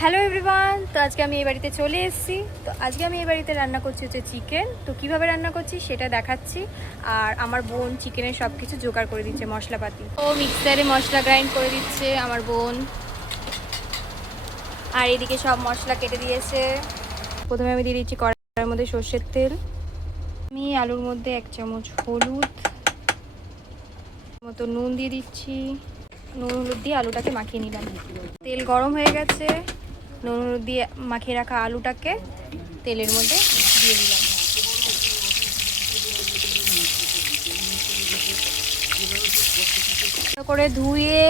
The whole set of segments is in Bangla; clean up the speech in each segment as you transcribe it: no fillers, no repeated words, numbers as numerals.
হ্যালো এভরিওয়ান, তো আজকে আমি এই বাড়িতে চলে এসেছি। তো আজকে আমি এই বাড়িতে রান্না করছি হচ্ছে চিকেন। তো কিভাবে রান্না করছি সেটা দেখাচ্ছি। আর আমার বোন চিকেনের সব কিছু জোগাড় করে দিচ্ছে, মশলাপাতি। ও মিক্সারে মশলা গ্রাইন্ড করে দিচ্ছে আমার বোন। আর এদিকে সব মশলা কেটে দিয়েছে। প্রথমে আমি দিয়ে দিচ্ছি কড়াইয়ের মধ্যে সর্ষের তেল। আমি আলুর মধ্যে 1 চামচ হলুদ মতো নুন দিয়ে দিচ্ছি। নুন হলুদ দিয়ে আলুটাকে মাখিয়ে নিলাম। তেল গরম হয়ে গেছে। নুন হলুদ দিয়ে মাখিয়ে রাখা আলুটাকে তেলের মধ্যে দিয়ে দিলাম। ভালো করে ধুয়ে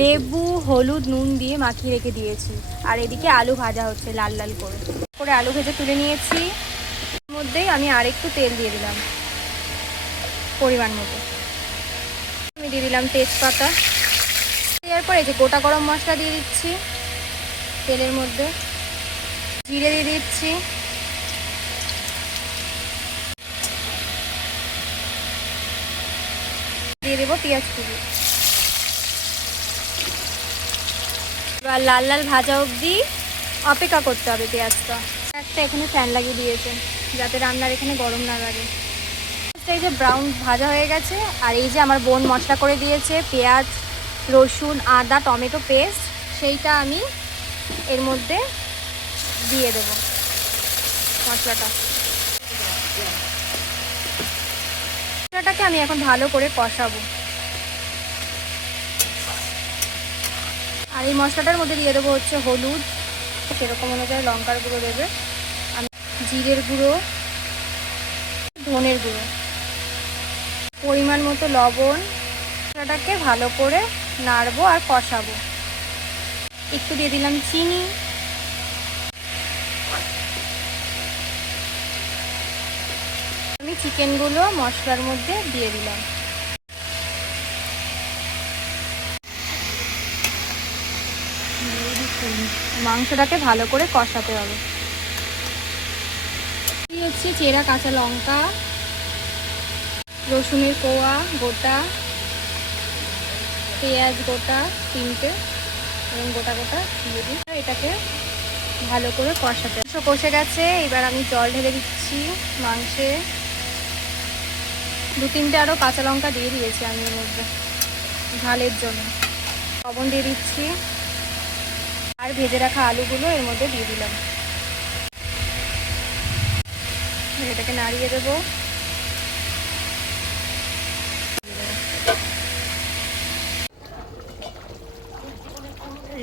লেবু হলুদ নুন দিয়ে মাখিয়ে রেখে দিয়েছি। আর এদিকে আলু ভাজা হচ্ছে লাল লাল করে আলু ভেজে তুলে নিয়েছি। এর মধ্যেই আমি আরেকটু তেল দিয়ে দিলাম পরিমাণ মতো। আমি দিয়ে দিলাম তেজপাতা। দেওয়ার পরে যে গোটা গরম মশলা দিয়ে দিচ্ছি তেলের মধ্যে। জিরে দিয়ে দিচ্ছি। দিয়ে দেবো পেঁয়াজ কুচি। এবার লাল লাল ভাজা অবধি অপেক্ষা করতে হবে পেঁয়াজটা। একটা এখানে ফ্যান লাগিয়ে দিয়েছে যাতে রান্নার এখানে গরম না লাগে। এই যে ব্রাউন ভাজা হয়ে গেছে। আর এই যে আমার বোন মশলা করে দিয়েছে পেঁয়াজ রসুন আদা টমেটো পেস্ট, সেইটা আমি এর মধ্যে দিয়ে দেব মশলাটাকে আমি এখন ভালো করে কষাবো। আর এই মশলাটার মধ্যে দিয়ে দেবো হচ্ছে হলুদ, সেরকম অনুযায়ী লঙ্কার গুঁড়ো দেবে, আমি জিরের গুঁড়ো ধনের গুঁড়ো পরিমাণ মতো লবণ। মশলাটাকে ভালো করে নাড়বো আর কষাবো। একটু দিয়ে দিলাম চিনি। আমি চিকেনগুলো মশলার মধ্যে দিয়ে দিলাম। মাংসটাকে ভালো করে কষাতে হবে। এই হচ্ছে চেরা কাঁচা লঙ্কা, রসুনের কোয়া গোটা, পেঁয়াজ গোটা 3টে এবং গোটা গোটা দিয়ে দিই। এটাকে ভালো করে কষাতে কষে গেছে। এবার আমি জল ঢেলে দিচ্ছি মাংসে। 2-3টে আরও কাঁচা লঙ্কা দিয়ে দিয়েছি আমি এর মধ্যে ঝালের জন্য। লবণ দিয়ে দিচ্ছি আর ভেজে রাখা আলুগুলো এর মধ্যে দিয়ে দিলাম। এটাকে নাড়িয়ে দেবো।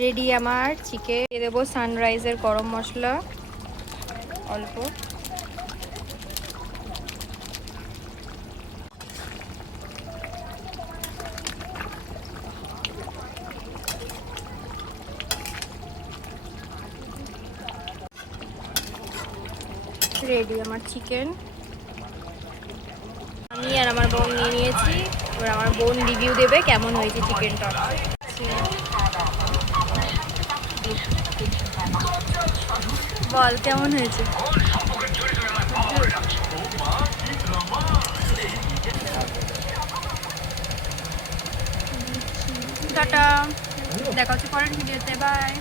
রেডি আমার চিকেন। দিয়ে দেবো সানরাইজের গরম মশলা অল্প। রেডি আমার চিকেন। আমি আর আমার বোন নিয়ে নিয়েছি। এবার আমার বোন রিভিউ দেবে কেমন হয়েছে চিকেনটা। বল কেমন হয়েছে। টাটা, দেখা হচ্ছে পরের ভিডিওতে। বাই।